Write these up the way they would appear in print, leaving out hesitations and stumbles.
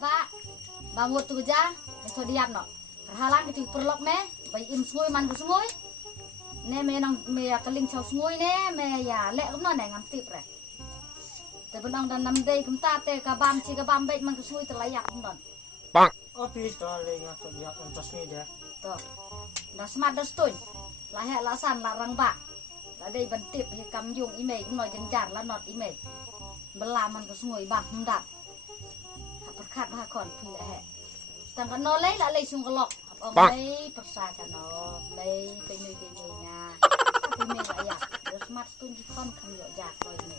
Pak, bangun tu aja, itu diam no. Terhalang itu perlok me, bayi im sungui man sungui. Ne me nang me ya keling chau sungui ne, me ya lek no ne ngam tip re. Te benang dan nam day kumta te kabam ci kabam baik man sungui terlayak non. Oh, pito le ngato dia ontas ni dia. Tuh, dah smart dah stun. Lahek lasan larang ba. Lah day bentip he kam yung ime no jenjar la not ime. Belah man sungui bang hendak. Perkat bah kon pi he. Sedangkan no lay la lay sung kelok. Ông lấy persa cho nó lấy cái người nha tapi mình lại ya terus smart tun di kon kan yo jak loy me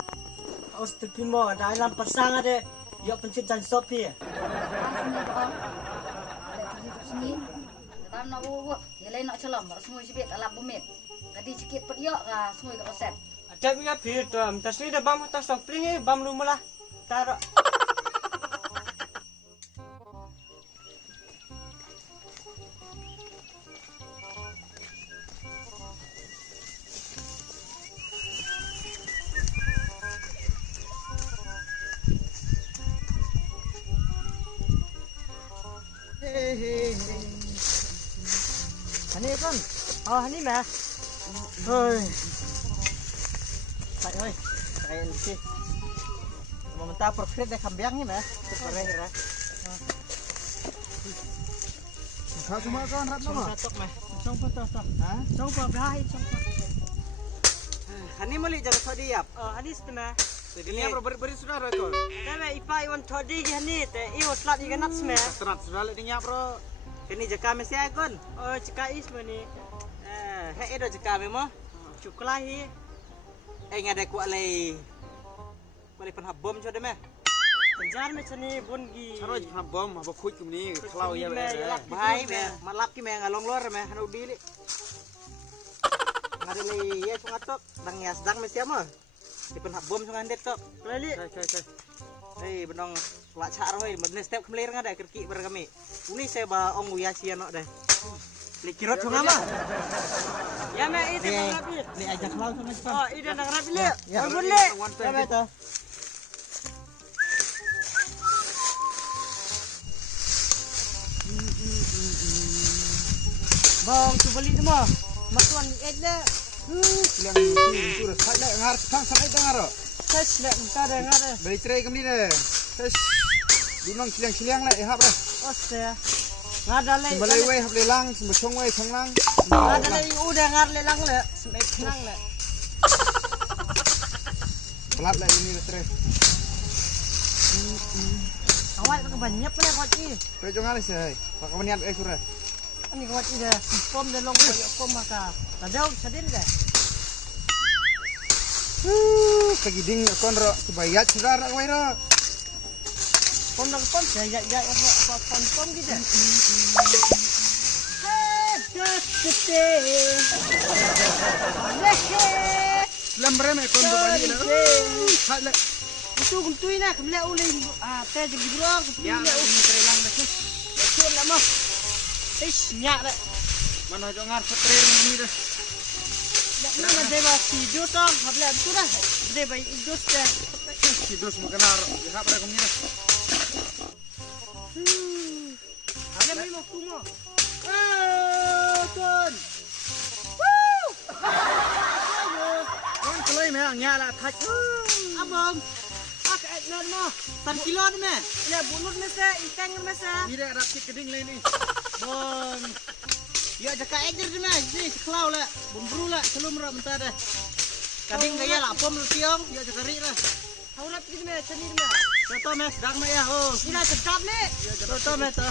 Aus tu pimo dalam pasang ada. Yo pencet dan stop here. Senin tam nó wo ya lay no celom semua sibet alap bumet tadi sikit pet yo ka semua ka resep Ada minyak pito tas ni dah bam tas stop pling bam lu malah. Taruh. Hani con, hani mẹ. Ôi, tại ơi, tại anh đi. Mà mình ta profit để khăm biang nhé mẹ. Tôi phải đây ra. Sao cuma con rap Xong nama? ra tóc mẹ. Xong pa tóc. Hả? Xong pa bahai xong pa. Hani mali jaga thodi ap. Hani mẹ. Ini apa beri sudah rekor. Tapi ipa iwan thodi hani te iwo slat ikan nuts mẹ. Serat sudah lihat ini bro. Kini jaka mesti akon. Oh, jaka is mani. Hei edo jaka memo. Cuklahi. Ngada ku alai. Boleh pen habom cho deme. Penjar me chani bungi. Harus bom apa kuit ini kalau ya Bahai me. Malap ki me ngalong lor me hanu dili. Ngada lay yes ngatok dang yas dang mesti ama. Di pen habom so ngandet tok. Lali. Hei benong lak char hoi men step kemler ngada kerki ber kami. Uni saya ba ong uya sia no deh. Likirot so ngama. Ya me itu nang rapi. Li ajak laut sama cepat. Oh, ide nang rapi li. Bangun li. Ya me to. Bang, tu beli semua. Matuan ed le. Yang sudah saya ngar sang dengar. Tes le entar dengar. Beri tray kami deh. Tes. Dunang silang lah hap dah. Oste. Ngada le. Balai wei hap lelang, sembocong wei sanglang. Ngada le udah ngar le lang le. Semek lang le. Pelat lah ini tray. Awak pakai banyak pula kau ni. Kau jangan sih. Pakai niat surah. Ini kau ni dah. Pom dah long kau pom maka. Tadau sadin dah. Pergi ding kon ro sebayat sudah rak wei ro. Pom dah pom ya apa pom gitu. Lambre me kon tu balik lah. Hak le. Itu kuntui nak kemle ulin teh jadi bro. Ya, ini tray lang dah. Betul lah mah. Nyak dah. Mana jangan tray ni dah. Nak ada basi jus tak? Habis tu dah. Ada bayi jus dah. Sidus makan aro. Hap dah kami dah. Ada bayi mau kumah. Tuan. Kon kelai me nyala thach. Abang. Ak nak mah. 1 kilo ni meh. Ya bulut mesa, ikan mesa. Ni dah rap keding lain ni. Bang. Ya jaka ejer je meh. Ni seklau lah. Bumbru lah selum rak mentah dah. Kading gaya lah pom lu tiong. Ya jaka ri lah. Haurat ni meh, cani meh. Contoh meh sedang meh ya. Oh. Ni dah cekap ni. Contoh meh tu.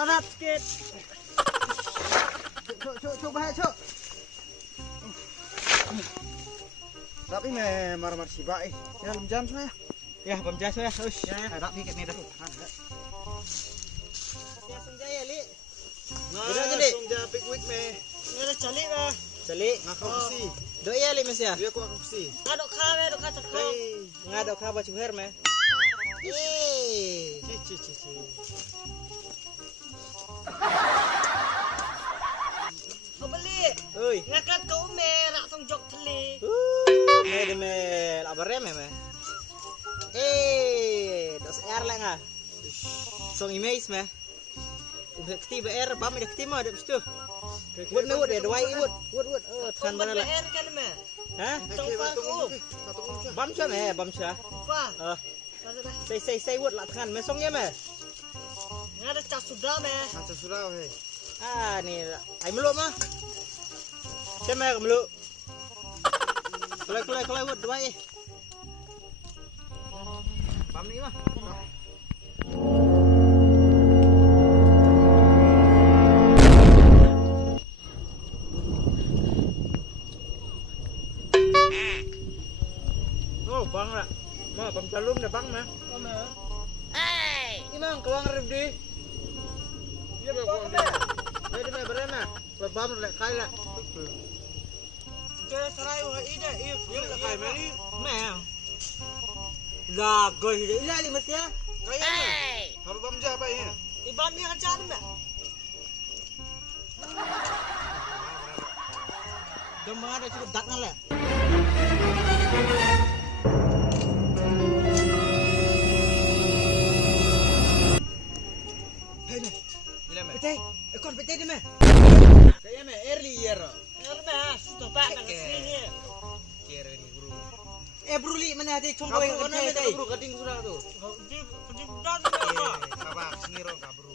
Arat sikit. Cuk bahaya cuk. Tapi marah si baik. Ya jam saya. Ya, pemjas ya. Ush. Ya. Harap dikit nih dah. Ya senjaya li. Nah, Udah jadi. Sungja pikwik me. Ini ada calik lah. Calik. Ngakau kusi. Dok ya li mas ya. Dia ku aku kusi. Ngadok kah cakap. Ngadok kah baca buher me. Ci. Kau beli, Oi. ngakat kau merah tong jok teli. Me abare me. Dos air lah ngah. Song image me. Udah keti BR bam ada keti mah ada mesti. Wood me wood ada wai wood. Oh, Kau than mana beli lah. air kan me? Hah? Satu umca. Bam cha. Wah, Say wood lah than me song ya me. ngada cak sudah me. Macam sudah he. Ah ni ai meluk mah. Siapa yang meluk? Kelai wood dua eh. Bam ni mah. Oh, bang lah. Mah bam calum dah bang mah. Ini mang kawang revdi. Ya bawa. Jadi mah berana. Bam lek kai lah. Jadi serai wah ide, iya lah kai me. Meh. Lah, goi hidup ini ali mesti ya. Kaya me. Kalau bam ja apa ya? Ibam ni kerja me. Gembang ada cukup dat lah. Hei me. Bila me. Petai. Ekor petai di me. Kaya me early year. Air me, stopak nang sini. Kira ni guru. Bruli mana hati cong kau yang petai. Guru gading sudah tu. Di dan me. Sabak singiro kabru.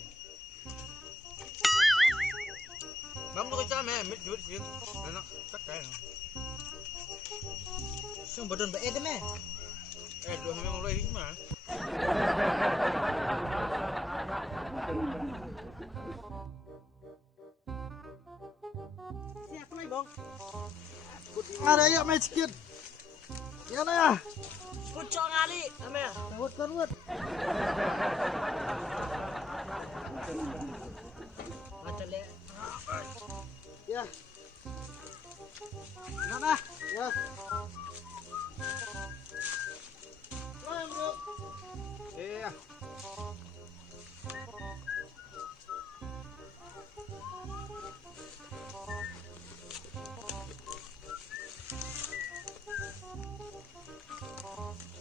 Bam tu kecam me, mit duit sih. Enak tak kaya. Song bodon be de me. Dua memang mulai hikmah. Siapa lagi bang? Ada ya me sikit. Ya na ya. Pucuk ngali, ame. Wut. Macam le. Ya. Mana? Ya. Mana bro? Iya.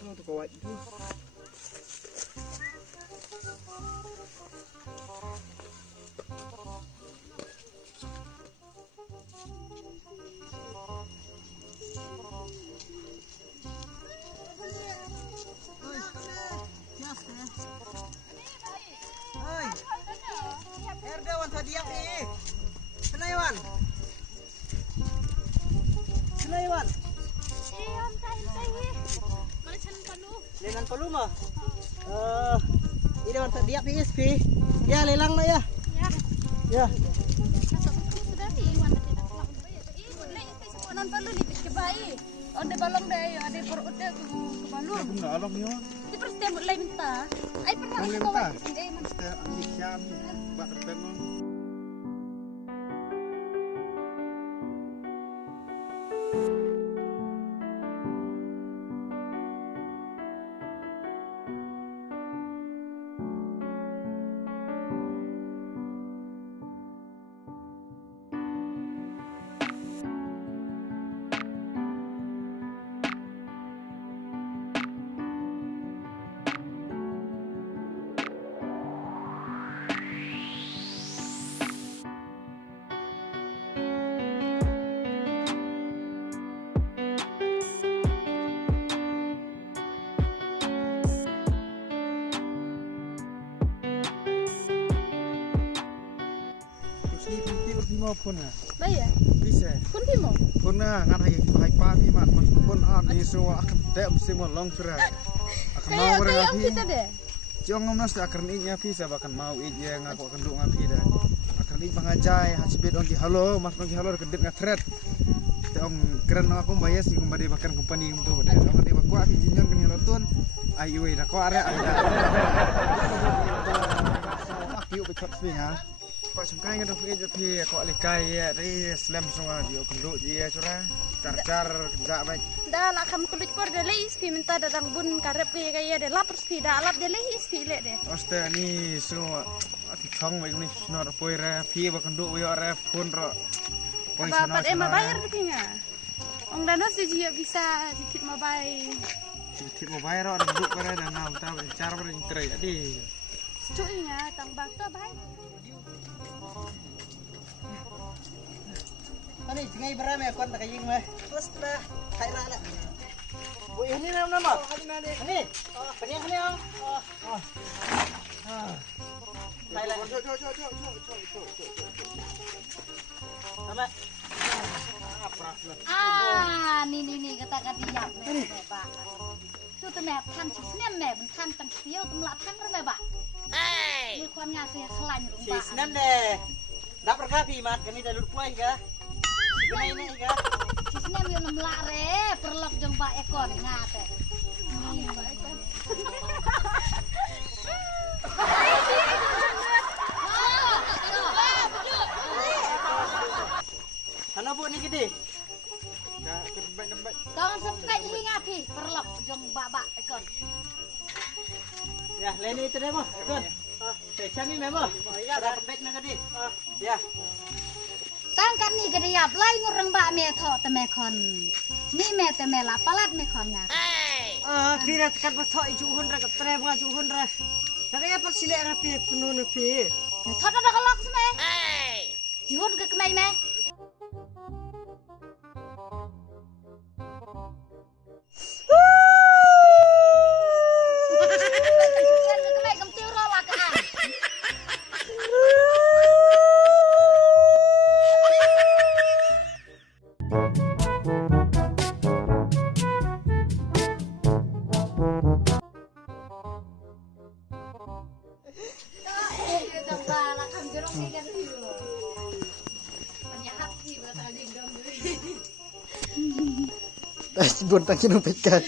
Itu kawat itu. Oi. Erdawan sadiak ni. Kenaiwan. Lelang palu mah. Ini wan sadiak ni SP. Ya lelang lah ya. Ya. Non perlu dipakai. Ada balong deh, ada perut deh ke balong. Benar alam ni. Di perut dia mulai minta. Ai pernah Boleh aku bawa. minta? Setiap ambil jam, bak terpengung. Ni pinti bertimo pun na. Bayar. Bisa. Pun timo. Pun na ngan hai pa pi man pun ni semua akan tak mesti mau long cerai. Akan mau Kayak berapa? om kita deh. Jong ngomnos akan inya pi sa bakan mau ije ngako akan duk ngapi dah. Akan i bangajai hasbet ongi halo mas ongi halo kedit ngatret. Te ong keren aku bayar sih kumbade bakan company untuk bade. Ong de bakwa pi jinyon kan hilotun. Ayo dah ko are ada. Aku becot swinga. Ko sungkai ngado pi je pi ko alikai ya ri slam sunga dio kenduk dia curah. Car kerja baik. Dah nak kam kulit por de leis pi minta datang bun karep ke kaya de lapar pi dah alap de leis pi le de. Oste ni semua ati chong baik ni snor poira pi bakenduk yo re pun ro. Poi Apa emang bayar begini? Ong dana sih bisa dikit mau bayar. Dikit mau bayar ro duduk pada dan ngau tahu cara berinterai adi. Cuinya tambah tu bayar. Ani cengai berame kon tak ying meh. Terus dah kai la la. Bu ini nama. Ani. Pening ni ang. Kai la. Sama. Ni kata diap nih Pak. Tu tempat than sinem meh ben than tang tieu temla than re Pak. Ni kwan ngasih kelain Si Pak. senam deh. Dak pergapi mat kami dah lut puai ka. Gimana ini ka? Si sinem yo nemla re perlok jong Pak ekon ngate. Halo Bu ni gede. Ya terbaik. Tong sampai ngati perlok jong Pak ekon. Ya, leni itu deh mo. Kon. Pesan ni memo. Ya, dah baik nak gede. Ya. Tangkat ni gede ya plai ngurang Pak me tho teme kon. Ni me teme la palat me kon ngate. Kira tekan pasok ijuhun ra ketre bunga juhun ra. Tapi apa silek rapi penuh nepi. Tho dah kelok sme. Jihun ke kemai me. Buat tak kena pekat.